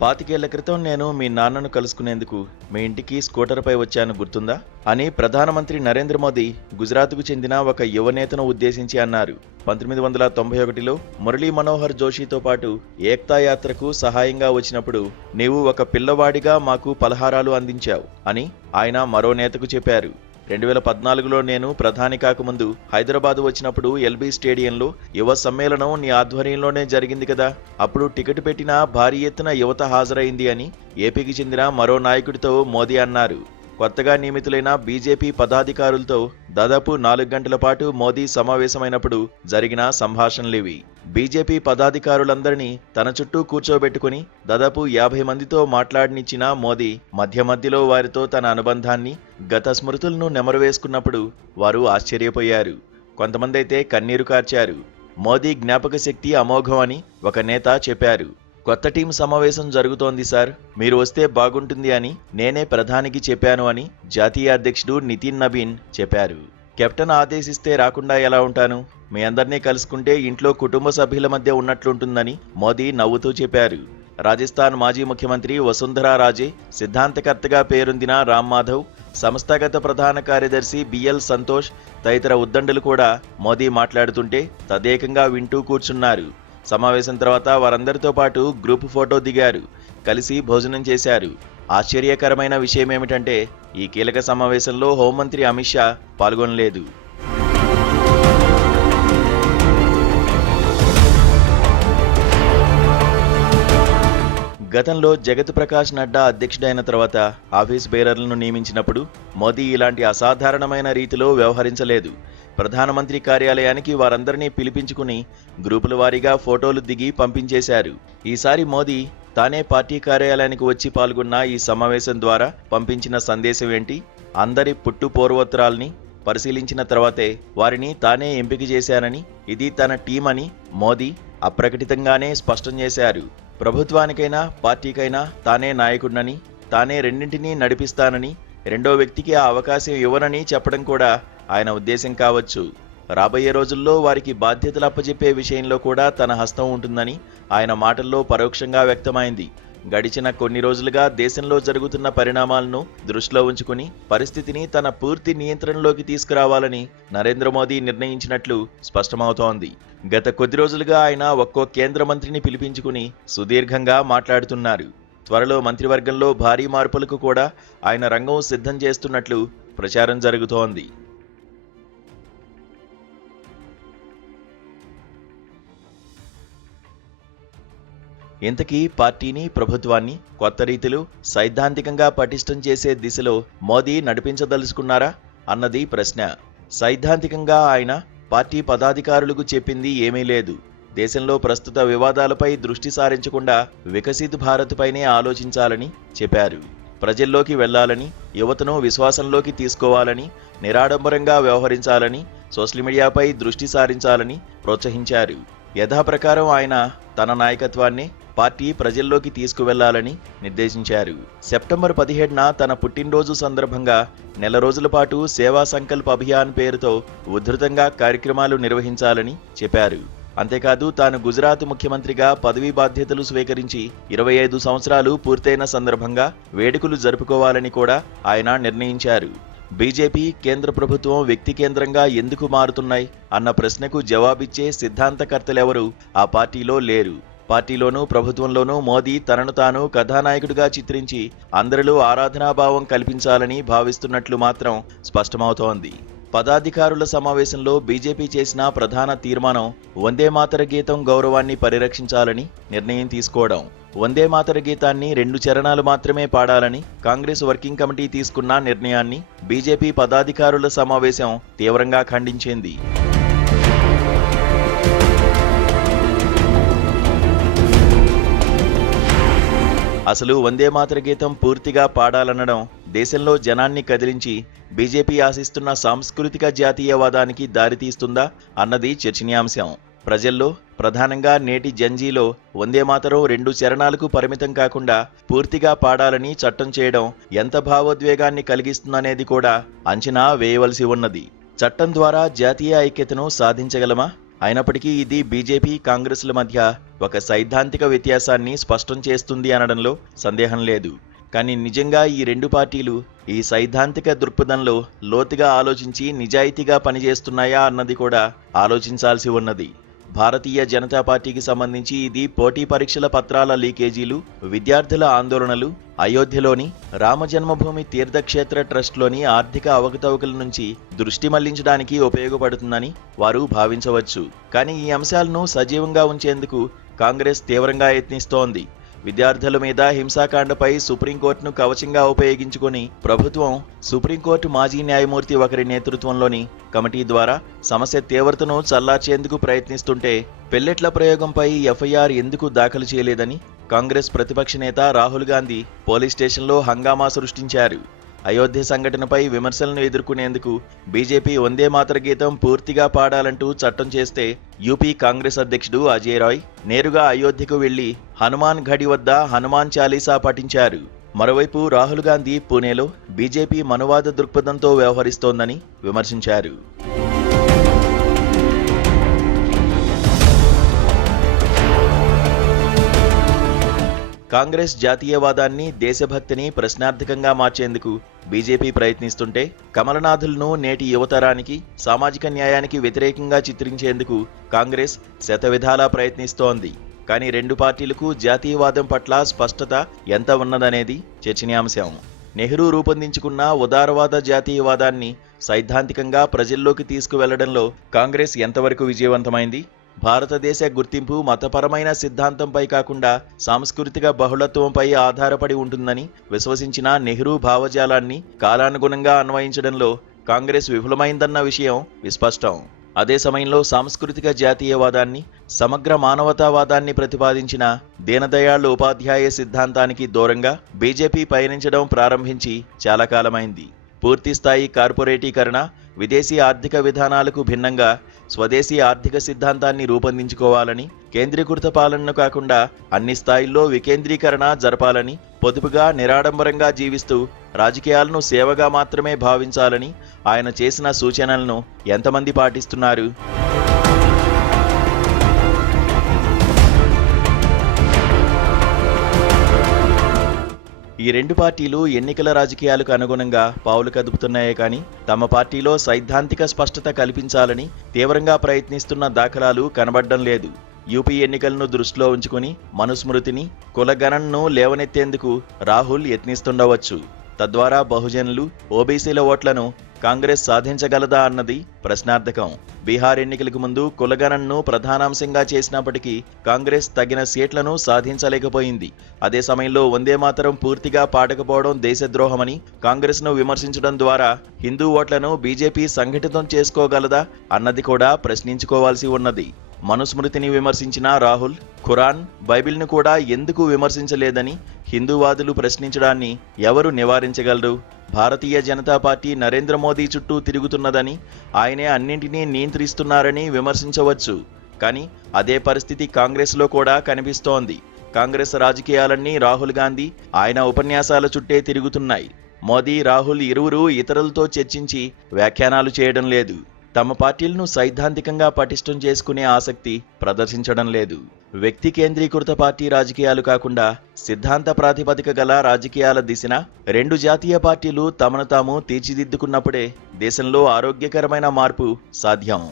పాతికేళ్ల క్రితం నేను మీ నాన్నను కలుసుకునేందుకు మీ ఇంటికి స్కూటర్పై వచ్చాను గుర్తుందా అని ప్రధానమంత్రి నరేంద్ర మోదీ గుజరాత్కు చెందిన ఒక యువనేతను ఉద్దేశించి అన్నారు. 1991లో మురళీ మనోహర్ జోషితో పాటు ఏక్తా యాత్రకు సహాయంగా వచ్చినప్పుడు నీవు ఒక పిల్లవాడిగా మాకు పలహారాలు అందించావు అని ఆయన మరో నేతకు చెప్పారు. 2014లో నేను ప్రధాని కాకముందు హైదరాబాద్ వచ్చినప్పుడు ఎల్బీ స్టేడియంలో యువ సమ్మేళనం నీ ఆధ్వర్యంలోనే జరిగింది కదా, అప్పుడు టికెట్ పెట్టిన భారీ ఎత్తున యువత హాజరైంది అని ఏపీకి చెందిన మరో నాయకుడితో మోదీ అన్నారు. కొత్తగా నియమితులైన బీజేపీ పదాధికారులతో దాదాపు 4 గంటల పాటు మోదీ సమావేశమైనప్పుడు జరిగిన సంభాషణలివి. బీజేపీ పదాధికారులందరినీ తన చుట్టూ కూర్చోబెట్టుకుని దాదాపు 50 మందితో మాట్లాడనిచ్చిన మోదీ మధ్యలో వారితో తన అనుబంధాన్ని, గత స్మృతులను నెమరువేసుకున్నప్పుడు వారు ఆశ్చర్యపోయారు. కొంతమంది అయితే కన్నీరు కార్చారు. మోదీ జ్ఞాపక శక్తి అమోఘం అని ఒక నేత చెప్పారు. కొత్త టీం సమావేశం జరుగుతోంది సార్, మీరు వస్తే బాగుంటుంది అని నేనే ప్రధానికి చెప్పాను అని జాతీయ అధ్యక్షుడు నితిన్ నబీన్ చెప్పారు. కెప్టెన్ ఆదేశిస్తే రాకుండా ఎలా ఉంటాను, మీ అందరినీ కలుసుకుంటే ఇంట్లో కుటుంబ సభ్యుల మధ్య ఉన్నట్లుంటుందని మోదీ నవ్వుతూ చెప్పారు. రాజస్థాన్ మాజీ ముఖ్యమంత్రి వసుంధరా రాజే, సిద్ధాంతకర్తగా పేరొందిన రామ్ మాధవ్, సంస్థాగత ప్రధాన కార్యదర్శి బిఎల్ సంతోష్ తదితర ఉద్దండులు కూడా మోదీ మాట్లాడుతుంటే తదేకంగా వింటూ కూర్చున్నారు. సమావేశం తర్వాత వారందరితో పాటు గ్రూప్ ఫోటో దిగారు, కలిసి భోజనం చేశారు. ఆశ్చర్యకరమైన విషయమేమిటంటే ఈ కీలక సమావేశంలో హోంమంత్రి అమిత్ షా పాల్గొనలేదు. గతంలో జగత్ ప్రకాష్ నడ్డా అధ్యక్షుడైన తర్వాత ఆఫీస్ బేరర్లను నియమించినప్పుడు మోదీ ఇలాంటి అసాధారణమైన రీతిలో వ్యవహరించలేదు. ప్రధానమంత్రి కార్యాలయానికి వారందరినీ పిలిపించుకుని గ్రూపుల వారీగా ఫోటోలు దిగి పంపించేశారు. ఈసారి మోదీ తానే పార్టీ కార్యాలయానికి వచ్చి పాల్గొన్న ఈ సమావేశం ద్వారా పంపించిన సందేశం ఏంటి? అందరి పుట్టు పూర్వోత్తరాల్ని పరిశీలించిన తర్వాతే వారిని తానే ఎంపిక చేశానని, ఇది తన టీం అని మోదీ అప్రకటితంగానే స్పష్టం చేశారు. ప్రభుత్వానికైనా పార్టీకైనా తానే నాయకుడినని, తానే రెండింటినీ నడిపిస్తానని, రెండో వ్యక్తికి ఆ అవకాశం ఇవ్వనని చెప్పడం కూడా ఆయన ఉద్దేశం కావచ్చు. రాబోయే రోజుల్లో వారికి బాధ్యతలు అప్పచెప్పే విషయంలో కూడా తన హస్తం ఉంటుందని ఆయన మాటల్లో పరోక్షంగా వ్యక్తమైంది. గడిచిన కొన్ని రోజులుగా దేశంలో జరుగుతున్న పరిణామాలను దృష్టిలో ఉంచుకుని పరిస్థితిని తన పూర్తి నియంత్రణలోకి తీసుకురావాలని నరేంద్ర మోదీ నిర్ణయించినట్లు స్పష్టమవుతోంది. గత కొద్ది రోజులుగా ఆయన ఒక్కో కేంద్ర మంత్రిని పిలిపించుకుని సుదీర్ఘంగా మాట్లాడుతున్నారు. త్వరలో మంత్రివర్గంలో భారీ మార్పులకు కూడా ఆయన రంగం సిద్ధం చేస్తున్నట్లు ప్రచారం జరుగుతోంది. ఇంతకీ పార్టీని, ప్రభుత్వాన్ని కొత్త రీతిలో సైద్ధాంతికంగా పటిష్టం చేసే దిశలో మోదీ నడిపించదలుచుకున్నారా అన్నది ప్రశ్న. సైద్ధాంతికంగా ఆయన పార్టీ పదాధికారులకు చెప్పింది ఏమీ లేదు. దేశంలో ప్రస్తుత వివాదాలపై దృష్టి సారించకుండా వికసిత్ భారత్ పైనే ఆలోచించాలని చెప్పారు. ప్రజల్లోకి వెళ్లాలని, యువతను విశ్వాసంలోకి తీసుకోవాలని, నిరాడంబరంగా వ్యవహరించాలని, సోషల్ మీడియాపై దృష్టి సారించాలని ప్రోత్సహించారు. యథాప్రకారం ఆయన తన నాయకత్వాన్ని పార్టీ ప్రజల్లోకి తీసుకువెళ్లాలని నిర్దేశించారు. సెప్టెంబర్ 17న తన పుట్టినరోజు సందర్భంగా నెల రోజుల పాటు సేవా సంకల్ప్ అభియాన్ పేరుతో ఉధృతంగా కార్యక్రమాలు నిర్వహించాలని చెప్పారు. అంతేకాదు తాను గుజరాత్ ముఖ్యమంత్రిగా పదవీ బాధ్యతలు స్వీకరించి 25 సంవత్సరాలు పూర్తయిన సందర్భంగా వేడుకలు జరుపుకోవాలని కూడా ఆయన నిర్ణయించారు. బీజేపీ, కేంద్ర ప్రభుత్వం వ్యక్తి కేంద్రంగా ఎందుకు మారుతున్నాయి అన్న ప్రశ్నకు జవాబిచ్చే సిద్ధాంతకర్తలెవరూ ఆ పార్టీలో లేరు. పార్టీలోనూ ప్రభుత్వంలోనూ మోదీ తనను తాను కథానాయకుడిగా చిత్రించి అందరిలో ఆరాధనాభావం కల్పించాలని భావిస్తున్నట్లు మాత్రం స్పష్టమవుతోంది. పదాధికారుల సమావేశంలో బీజేపీ చేసిన ప్రధాన తీర్మానం వందే మాతర గీతం గౌరవాన్ని పరిరక్షించాలని నిర్ణయం తీసుకోవడం. వందే మాతర గీతాన్ని 2 చరణాలు మాత్రమే పాడాలని కాంగ్రెస్ వర్కింగ్ కమిటీ తీసుకున్న నిర్ణయాన్ని బీజేపీ పదాధికారుల సమావేశం తీవ్రంగా ఖండించింది. అసలు వందే మాతర గీతం పూర్తిగా పాడాలనడం దేశంలో జనాన్ని కదిలించి బీజేపీ ఆశిస్తున్న సాంస్కృతిక జాతీయవాదానికి దారితీస్తుందా అన్నది చర్చనీయాంశం. ప్రజల్లో, ప్రధానంగా నేటి జంజీలో వందే మాతరం 2 చరణాలకు పరిమితం కాకుండా పూర్తిగా పాడాలని చట్టం చేయడం ఎంత భావోద్వేగాన్ని కలిగిస్తుందనేది కూడా అంచనా వేయవలసి ఉన్నది. చట్టం ద్వారా జాతీయ ఐక్యతను సాధించగలమా? అయినప్పటికీ ఇది బీజేపీ కాంగ్రెస్ల మధ్య ఒక సైద్ధాంతిక వ్యత్యాసాన్ని స్పష్టం చేస్తుంది అనడంలో సందేహం లేదు. కానీ నిజంగా ఈ రెండు పార్టీలు ఈ సైద్ధాంతిక దృక్పథంలో లోతుగా ఆలోచించి నిజాయితీగా పనిచేస్తున్నాయా అన్నది కూడా ఆలోచించాల్సి ఉన్నది. భారతీయ జనతా పార్టీకి సంబంధించి ఇది పోటీ పరీక్షల పత్రాల లీకేజీలు, విద్యార్థుల ఆందోళనలు, అయోధ్యలోని రామజన్మభూమి తీర్థక్షేత్ర ట్రస్ట్లోని ఆర్థిక అవకతవకల నుంచి దృష్టి మళ్లించడానికి ఉపయోగపడుతుందని వారు భావించవచ్చు. కానీ ఈ అంశాలను సజీవంగా ఉంచేందుకు కాంగ్రెస్ తీవ్రంగా యత్నిస్తోంది. విద్యార్థుల మీద హింసాకాండపై సుప్రీంకోర్టును కవచంగా ఉపయోగించుకొని ప్రభుత్వం సుప్రీంకోర్టు మాజీ న్యాయమూర్తి ఒకరి నేతృత్వంలోని కమిటీ ద్వారా సమస్య తీవ్రతను చల్లార్చేందుకు ప్రయత్నిస్తుంటే పెల్లెట్ల ప్రయోగంపై ఎఫ్ఐఆర్ ఎందుకు దాఖలు చేయలేదని కాంగ్రెస్ ప్రతిపక్ష నేత రాహుల్ గాంధీ పోలీస్ స్టేషన్లో హంగామా సృష్టించారు. అయోధ్య సంఘటనపై విమర్శలను ఎదుర్కొనేందుకు బీజేపీ వందే మాతర గీతం పూర్తిగా పాడాలంటూ చట్టం చేస్తే యూపీ కాంగ్రెస్ అధ్యక్షుడు అజయ్ రాయ్ నేరుగా అయోధ్యకు వెళ్లి హనుమాన్ ఘడి వద్ద హనుమాన్ చాలీసా పఠించారు. మరోవైపు రాహుల్ గాంధీ పూణేలో బీజేపీ మనువాద దృక్పథంతో వ్యవహరిస్తోందని విమర్శించారు. కాంగ్రెస్ జాతీయవాదాన్ని, దేశభక్తిని ప్రశ్నార్థకంగా మార్చేందుకు బీజేపీ ప్రయత్నిస్తుంటే కమలనాథులను నేటి యువతరానికి, సామాజిక న్యాయానికి వ్యతిరేకంగా చిత్రించేందుకు కాంగ్రెస్ శతవిధాలా ప్రయత్నిస్తోంది. కానీ రెండు పార్టీలకు జాతీయవాదం పట్ల స్పష్టత ఎంత ఉన్నదనేది చర్చనీయాంశం. నెహ్రూ రూపొందించుకున్న ఉదారవాద జాతీయవాదాన్ని సైద్ధాంతికంగా ప్రజల్లోకి తీసుకువెళ్లడంలో కాంగ్రెస్ ఎంతవరకు విజయవంతమైంది? భారతదేశ గుర్తింపు మతపరమైన సిద్ధాంతంపై కాకుండా సాంస్కృతిక బహుళత్వంపై ఆధారపడి ఉంటుందని విశ్వసించిన నెహ్రూ భావజాలాన్ని కాలానుగుణంగా అన్వయించడంలో కాంగ్రెస్ విఫలమైందన్న విషయం విస్పష్టం. అదే సమయంలో సాంస్కృతిక జాతీయవాదాన్ని, సమగ్ర మానవతావాదాన్ని ప్రతిపాదించిన దీనదయాళ్ ఉపాధ్యాయ సిద్ధాంతానికి దూరంగా బీజేపీ పయనించడం ప్రారంభించి చాలా కాలమైంది. పూర్తిస్థాయి కార్పొరేటీకరణ, విదేశీ ఆర్థిక విధానాలకు భిన్నంగా స్వదేశీ ఆర్థిక సిద్ధాంతాన్ని రూపొందించుకోవాలని, కేంద్రీకృత పాలనను కాకుండా అన్ని స్థాయిల్లో వికేంద్రీకరణ జరపాలని, పొదుపుగా నిరాడంబరంగా జీవిస్తూ రాజకీయాలను సేవగా మాత్రమే భావించాలని ఆయన చేసిన సూచనలను ఎంతమంది పాటిస్తున్నారు? ఈ రెండు పార్టీలు ఎన్నికల రాజకీయాలకు అనుగుణంగా పావులు కదుపుతున్నాయే కానీ తమ పార్టీలో సైద్ధాంతిక స్పష్టత కల్పించాలని తీవ్రంగా ప్రయత్నిస్తున్న దాఖలాలు కనబడడం లేదు. యూపీ ఎన్నికలను దృష్టిలో ఉంచుకుని మనుస్మృతిని, కులగణనను లేవనెత్తేందుకు రాహుల్ యత్నిస్తుండవచ్చు. తద్వారా బహుజనులు, ఓబీసీల ఓట్లను కాంగ్రెస్ సాధించగలదా అన్నది ప్రశ్నార్థకం. బీహార్ ఎన్నికలకు ముందు కులగణనను ప్రధానాంశంగా చేసినప్పటికీ కాంగ్రెస్ తగిన సీట్లను సాధించలేకపోయింది. అదే సమయంలో వందే మాతరం పూర్తిగా పాడకపోవడం దేశద్రోహమని కాంగ్రెస్ను విమర్శించడం ద్వారా హిందూ ఓట్లను బీజేపీ సంఘటితం చేసుకోగలదా అన్నది కూడా ప్రశ్నించుకోవాల్సి ఉన్నది. మనుస్మృతిని విమర్శించిన రాహుల్ ఖురాన్, బైబిల్ను కూడా ఎందుకు విమర్శించలేదని హిందూవాదులు ప్రశ్నించడాన్ని ఎవరు నివారించగలరు? భారతీయ జనతా పార్టీ నరేంద్ర మోదీ చుట్టూ తిరుగుతున్నదని, ఆయనే అన్నింటినీ నియంత్రిస్తున్నారని విమర్శించవచ్చు. కానీ అదే పరిస్థితి కాంగ్రెస్లో కూడా కనిపిస్తోంది. కాంగ్రెస్ రాజకీయాలన్నీ రాహుల్ గాంధీ, ఆయన ఉపన్యాసాల చుట్టే తిరుగుతున్నాయి. మోదీ, రాహుల్ ఇరువురు ఇతరులతో చర్చించి వ్యాఖ్యానాలు చేయడం లేదు. తమ పార్టీలను సైద్ధాంతికంగా పటిష్టం చేసుకునే ఆసక్తి ప్రదర్శించడం లేదు. వ్యక్తి కేంద్రీకృత పార్టీ రాజకీయాలు కాకుండా సిద్ధాంత ప్రాతిపదిక గల రాజకీయాల దిశన రెండు జాతీయ పార్టీలు తమను తాము తీర్చిదిద్దుకున్నప్పుడే దేశంలో ఆరోగ్యకరమైన మార్పు సాధ్యం.